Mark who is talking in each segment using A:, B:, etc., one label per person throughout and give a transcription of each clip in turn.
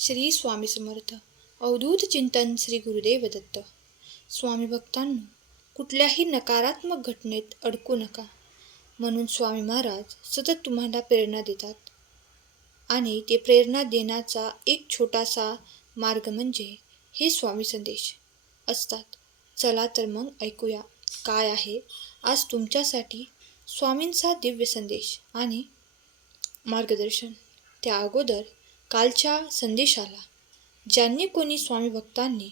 A: श्री स्वामी समर्थ. अवधूत चिंतन श्री गुरुदेव दत्त. स्वामी भक्तांनो कुठल्याही नकारात्मक घटनेत अडकू नका. म्हणून स्वामी महाराज सतत तुम्हाला प्रेरणा देतात. आणि ते प्रेरणा देण्याचा एक छोटासा मार्ग म्हणजे हे स्वामी संदेश असतात. चला तर मग ऐकूया काय आहे आज तुमच्यासाठी स्वामींचा दिव्य संदेश आणि मार्गदर्शन. त्या अगोदर कालच्या संदेशाला ज्यांनी कोणी स्वामी भक्तांनी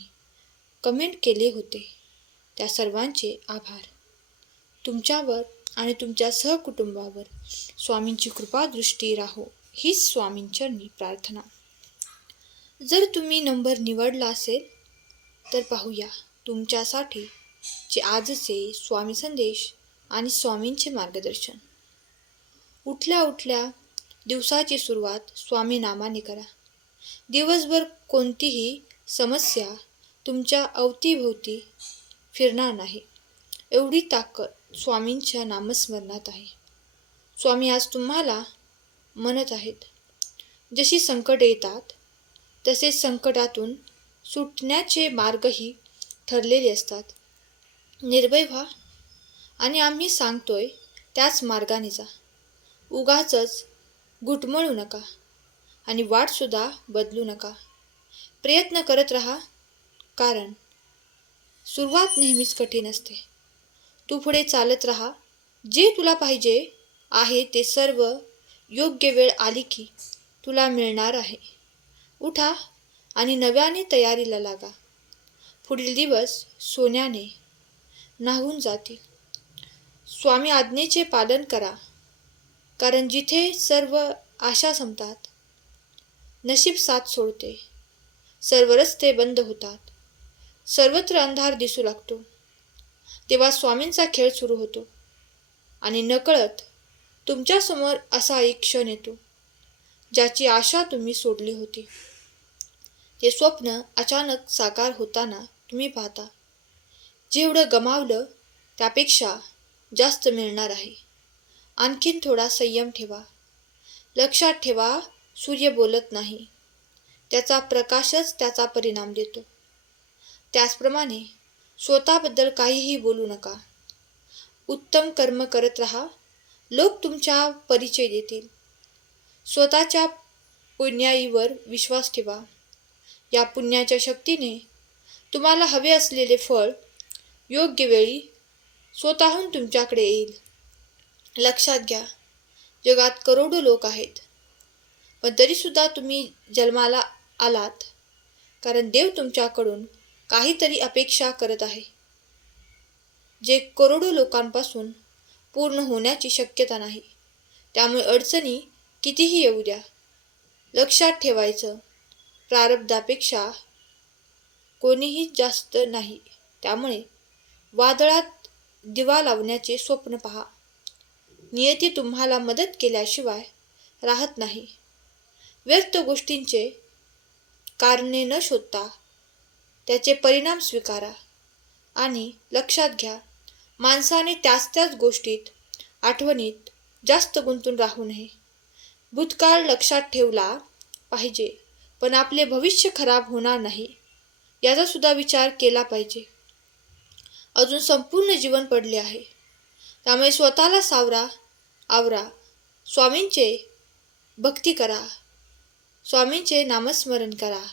A: कमेंट केले होते त्या सर्वांचे आभार. तुमच्यावर आणि तुमच्या सहकुटुंबावर स्वामींची कृपादृष्टी राहो हीच स्वामींचरणी प्रार्थना. जर तुम्ही नंबर निवडला असेल तर पाहूया तुमच्यासाठी जे आजचे स्वामी संदेश आणि स्वामींचे मार्गदर्शन. उठल्या उठल्या दिवसाची सुरुवात स्वामी नामाने करा. दिवसभर कोणतीही समस्या तुमच्या अवतीभोवती फिरणार नाही. एवढी ताकद स्वामींच्या नामस्मरणात आहे. स्वामी आज तुम्हाला म्हणत आहेत जशी संकट येतात तसे संकटातून सुटण्याचे मार्गही ठरलेले असतात. निर्भय व्हा आणि आम्ही सांगतोय त्याच मार्गाने जा. उगाचच घुटमळू नका आणि वाटसुद्धा बदलू नका. प्रयत्न करत राहा कारण सुरुवात नेहमीच कठीण असते. तू पुढे चालत राहा जे तुला पाहिजे आहे ते सर्व योग्य वेळ आली की तुला मिळणार आहे. उठा आणि नव्याने तयारीला लागा. पुढील दिवस सोन्याने नाहून जातील. स्वामी आज्ञेचे पालन करा. कारण जिथे सर्व आशा संपतात नशीब साथ सोडते. सर्व रस्ते बंद होतात. सर्वत्र अंधार दिसू लागतो. तेव्हा स्वामींचा खेळ सुरू होतो. आणि नकळत तुमच्यासमोर असा एक क्षण येतो ज्याची आशा तुम्ही सोडली होती. ते स्वप्न अचानक साकार होताना तुम्ही पाहता. जेवढं गमावलं त्यापेक्षा जास्त मिळणार आहे. आणखीन थोडा संयम ठेवा. लक्षात ठेवा सूर्य बोलत नाही. त्याचा प्रकाशच त्याचा परिणाम देतो. त्याचप्रमाणे स्वतःबद्दल काहीही बोलू नका. उत्तम कर्म करत राहा. लोक तुमचा परिचय देतील. स्वतःच्या पुण्याईवर विश्वास ठेवा. या पुण्याच्या शक्तीने तुम्हाला हवे असलेले फळ योग्य वेळी स्वतःहून तुमच्याकडे येईल. लक्षात घ्या. जगात करोडो लोक आहेत. पण तरीसुद्धा तुम्ही जन्माला आलात. कारण देव तुमच्याकडून काहीतरी अपेक्षा करत आहे. जे करोडो लोकांपासून पूर्ण होण्याची शक्यता नाही. त्यामुळे अडचणी कितीही येऊ द्या. लक्षात ठेवायचं प्रारब्धापेक्षा कोणीही जास्त नाही. त्यामुळे वादळात दिवा लावण्याचे स्वप्न पहा. नियती तुम्हाला मदत केल्याशिवाय राहत नाही. व्यर्थ गोष्टींचे कारणे न शोधता त्याचे परिणाम स्वीकारा आणि लक्षात घ्या माणसाने त्याच त्याच गोष्टीत आठवणीत जास्त गुंतून राहू नये. भूतकाळ लक्षात ठेवला पाहिजे पण आपले भविष्य खराब होणार नाही याचा सुद्धा विचार केला पाहिजे. अजून संपूर्ण जीवन पडले आहे. त्यामुळे स्वतःला सावरा आवरा. स्वामींचे भक्ती करा. स्वामींचे नामस्मरण करा.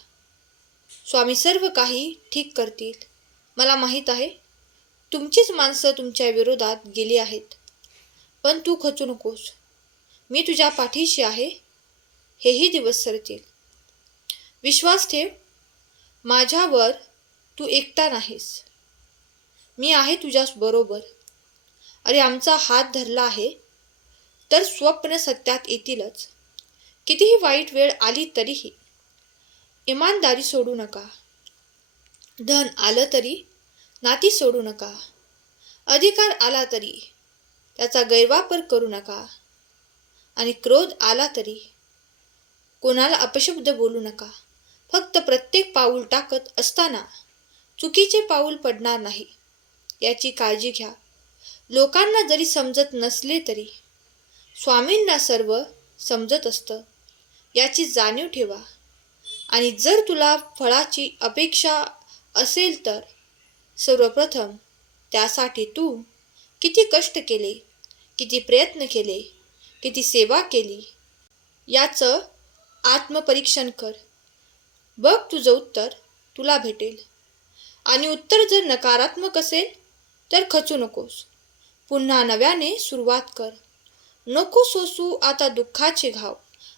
A: स्वामी सर्व काही ठीक करतील. मला माहीत आहे तुमचीच माणसं तुमच्या विरोधात गेली आहेत. पण तू खचू नकोस. मी तुझ्या पाठीशी आहे हेही दिवस सरतील. विश्वास ठेव माझ्यावर तू एकटा नाहीस. मी आहे तुझ्या बरोबर. अरे आमचा हात धरला आहे तर स्वप्न सत्यात येतीलच. कितीही वाईट वेळ आली तरीही इमानदारी सोडू नका. धन आलं तरी नाती सोडू नका. अधिकार आला तरी त्याचा गैरवापर करू नका. आणि क्रोध आला तरी कोणाला अपशब्द बोलू नका. फक्त प्रत्येक पाऊल टाकत असताना चुकीचे पाऊल पडणार नाही. याची काळजी घ्या. लोकांना जरी समजत नसले तरी स्वामींना सर्व समजत असतं. याची जाणीव ठेवा. आणि जर तुला फळाची अपेक्षा असेल तर सर्वप्रथम त्यासाठी तू किती कष्ट केले किती प्रयत्न केले किती सेवा केली याचं आत्मपरीक्षण कर. बघ तुझं उत्तर तुला भेटेल. आणि उत्तर जर नकारात्मक असेल तर खचू नकोस. पुन्हा नव्याने सुरुवात कर. नको सोसू आता दुःखाचे घाव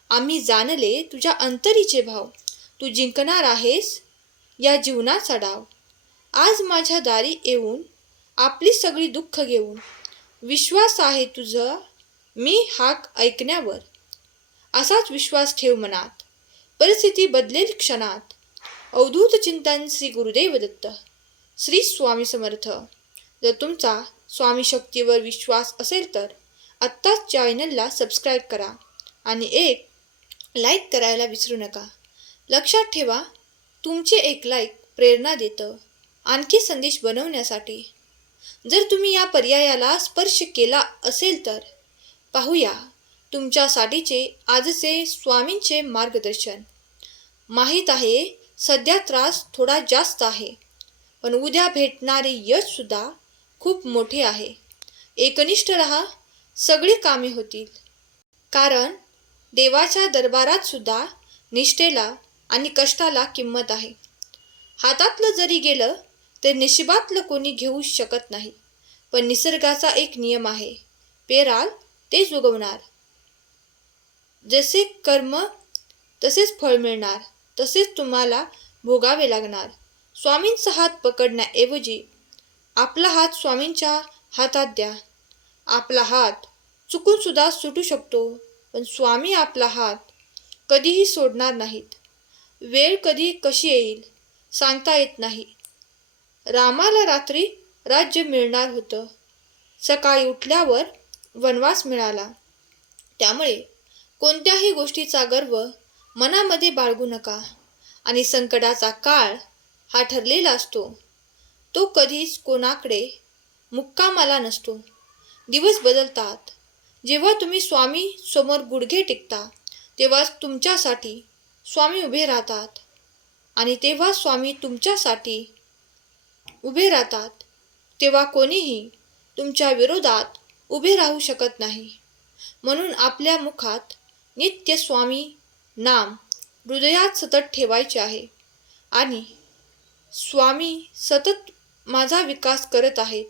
A: आम्ही जाणले तुझ्या अंतरीचे भाव. तू जिंकणार आहेस या जीवनाचा डाव. आज माझ्या दारी येऊन आपली सगळी दुःख घेऊन. विश्वास आहे तुझं मी हाक ऐकण्यावर. असाच विश्वास ठेव मनात. परिस्थिती बदलेल क्षणात. अवधूत चिंतन श्री गुरुदेव दत्त. श्री स्वामी समर्थ. जर तुमचा स्वामी शक्तीवर विश्वास असेल तर आत्ताच चॅनलला सबस्क्राईब करा आणि एक लाईक करायला विसरू नका. लक्षात ठेवा तुमचे एक लाईक प्रेरणा देतं आणखी संदेश बनवण्यासाठी. जर तुम्ही या पर्यायाला स्पर्श केला असेल तर पाहूया तुमच्यासाठीचे आजचे स्वामींचे मार्गदर्शन. माहीत आहे सध्या त्रास थोडा जास्त आहे पण उद्या भेटणारे यशसुद्धा खूप मोठे आहे. एकनिष्ठ रहा सगळी कामे होतील. कारण देवाच्या दरबारात सुद्धा निष्ठेला आणि कष्टाला किंमत आहे. हातातलं जरी गेलं तर निशिबातलं कोणी घेऊ शकत नाही. पण निसर्गाचा एक नियम आहे. पेराल तेच उगवणार जसे कर्म तसेच फळ मिळणार. तसेच तुम्हाला भोगावे लागणार. स्वामींचा हात पकडण्याऐवजी आपला हात स्वामींच्या हातात द्या. आपला हात चुकून सुद्धा सुटू शकतो पण स्वामी आपला हात कधीही सोडणार नाहीत. वेळ कधी कशी येईल सांगता येत नाही. रामाला रात्री राज्य मिळणार होतं. सकाळी उठल्यावर वनवास मिळाला. त्यामुळे कोणत्याही गोष्टीचा गर्व मनामध्ये बाळगू नका आणि संकटाचा काळ हा ठरलेला असतो. तो कधीच कोणाकडे मुक्कामाला नसतो. दिवस बदलतात. जेव्हा तुम्ही स्वामी समोर गुडघे टेकता तेव्हा तुमच्यासाठी स्वामी उभे राहतात. आणि तेव्हा स्वामी तुमच्यासाठी उभे राहतात. तेव्हा कोणीही तुमच्या विरोधात उभे राहू शकत नाही. म्हणून आपल्या मुखात नित्य स्वामी नाम हृदयात सतत ठेवायचे आहे. आणि स्वामी सतत माझा विकास करत आहेत.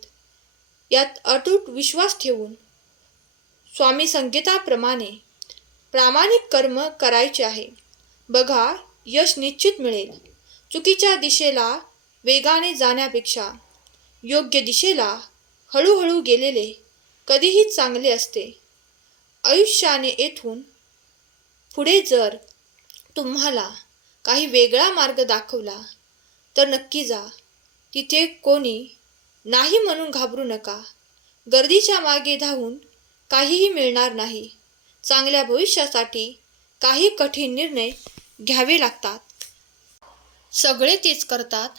A: यात अतूट विश्वास ठेवून स्वामी संकेताप्रमाणे प्रामाणिक कर्म करायचे आहे. बघा यश निश्चित मिळेल. चुकीच्या दिशेला वेगाने जाण्यापेक्षा योग्य दिशेला हळूहळू गेलेले कधीही चांगले असते. आयुष्याने येथून पुढे जर तुम्हाला काही वेगळा मार्ग दाखवला तर नक्की जा. तिथे कोणी नाही म्हणून घाबरू नका. गर्दीच्या मागे धावून काहीही मिळणार नाही. चांगल्या भविष्यासाठी काही कठीण निर्णय घ्यावे लागतात. सगळे तेच करतात.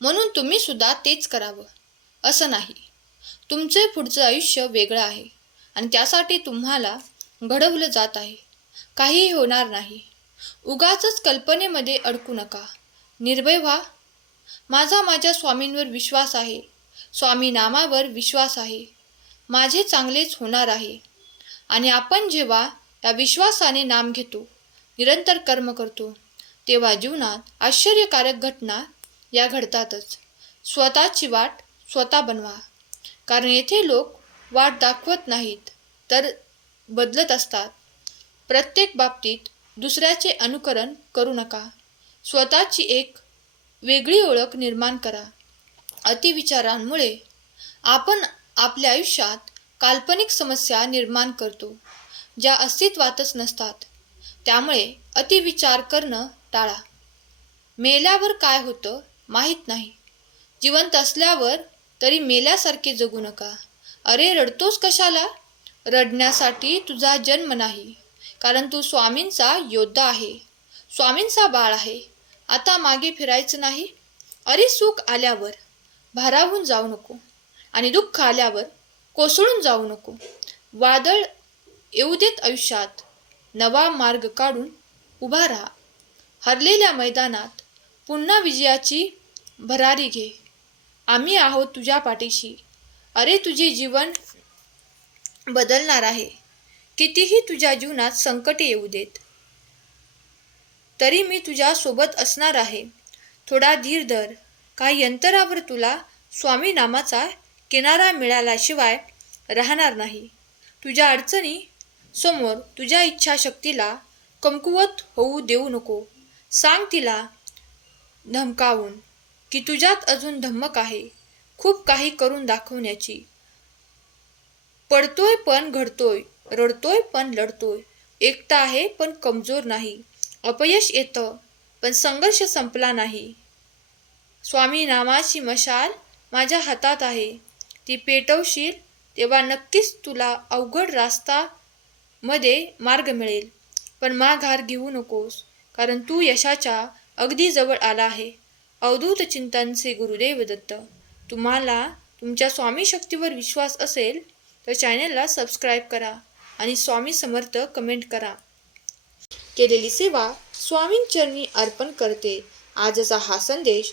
A: म्हणून तुम्ही सुद्धा तेच करावं. असं नाही. तुमचे पुढचं आयुष्य वेगळं आहे आणि त्यासाठी तुम्हाला घडवलं जात आहे. काहीही होणार नाही. उगाच कल्पनेमध्ये अडकू नका. निर्भय व्हा. माझा माझ्या स्वामींवर विश्वास आहे. स्वामी नामावर विश्वास आहे. माझे चांगलेच होणार आहे. आणि आपण जेव्हा या विश्वासाने नाम घेतो निरंतर कर्म करतो तेव्हा जीवनात आश्चर्यकारक घटना या घडतातच. स्वतःची वाट स्वतः बनवा. कारण येथे लोक वाट दाखवत नाहीत तर बदलत असतात. प्रत्येक बाबतीत दुसऱ्याचे अनुकरण करू नका. स्वतःची एक वेगळी ओळख निर्माण करा. अतिविचारांमुळे आपण आपल्या आयुष्यात काल्पनिक समस्या निर्माण करतो ज्या अस्तित्वातच नसतात. त्यामुळे अतिविचार करणं टाळा. मेल्यावर काय होतं माहीत नाही. जिवंत असल्यावर तरी मेल्यासारखे जगू नका. अरे रडतोस कशाला? रडण्यासाठी तुझा जन्म नाही कारण तू स्वामींचा योद्धा आहे. स्वामींचा बाळ आहे. आता मागे फिरायचं नाही? अरे सुख आल्यावर. भारावून जाऊ नको आणि दुःख आल्यावर कोसळून जाऊ नको. वादळ येऊ देत आयुष्यात. नवा मार्ग काढून उभा राहा. हरलेल्या मैदानात पुन्हा विजयाची भरारी घे. आम्ही आहोत तुझ्या पाठीशी. अरे तुझे जीवन बदलणार आहे. कितीही तुझ्या जीवनात संकटे येऊ देत तरी मी तुझ्यासोबत असणार आहे. थोडा धीर धर. का यंतरावर तुला स्वामी नामाचा किनारा मिळाल्याशिवाय राहणार नाही. तुझ्या अडचणी समोर तुझ्या इच्छाशक्तीला कमकुवत होऊ देऊ नको. सांग तिला धमकावून की तुझ्यात अजून धमक आहे. खूप काही करून दाखवण्याची. पडतोय पण घडतोय रडतोय पण लढतोय. एकटा आहे पण कमजोर नाही. अपयश येतं पण संघर्ष संपला नाही. स्वामी नामाची मशाल माझ्या हातात आहे. ती पेटवशील तेव्हा नक्कीच तुला अवघड रास्ता मध्ये मार्ग मिळेल. पण माघार घेऊ नकोस कारण तू यशाच्या अगदी जवळ आला आहे. अवधूत चिंतन श्री गुरुदेव दत्त. तुम्हाला तुमच्या स्वामी शक्तीवर विश्वास असेल तर चॅनलला सबस्क्राईब करा आणि स्वामी समर्थ कमेंट करा. केलेली सेवा स्वामींचरणी अर्पण करते. आजचा हा संदेश